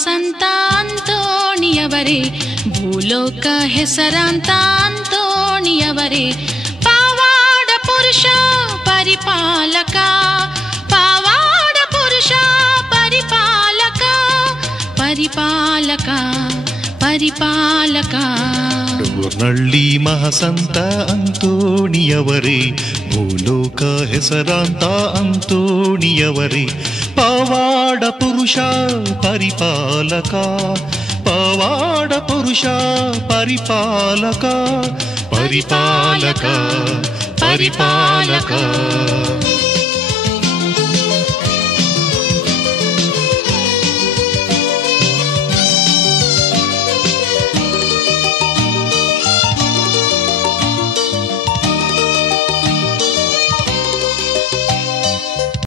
ಮಹಾಸಂತ ಅಂತೋಣಿಯವರೇ, ಭೂಲೋಕ ಹೆಸರಾಂತ ಅಂತೋಣಿಯವರೇ, ಪಾವಾಡ ಪುರುಷ ಪರಿಪಾಲಕ, ಪಾವಾಡ ಪುರುಷ ಪರಿಪಾಲಕ, ಪರಿಪಾಲಕ ಪರಿಪಾಲಕ. ಡೋರ್ನಳ್ಳಿ ಮಹಾಸಂತ ಅಂತೋಣಿಯವರೇ, ಭೂಲೋಕ ಹೆಸರಾಂತ ಅಂತೋಣಿಯವರೇ, ಪಾವಾಡ ಪುರುಷ ಪರಿಪಾಲಕ, ಪಾವಾಡ ಪುರುಷ ಪರಿಪಾಲಕ, ಪರಿಪಾಲಕ ಪರಿಪಾಲಕ.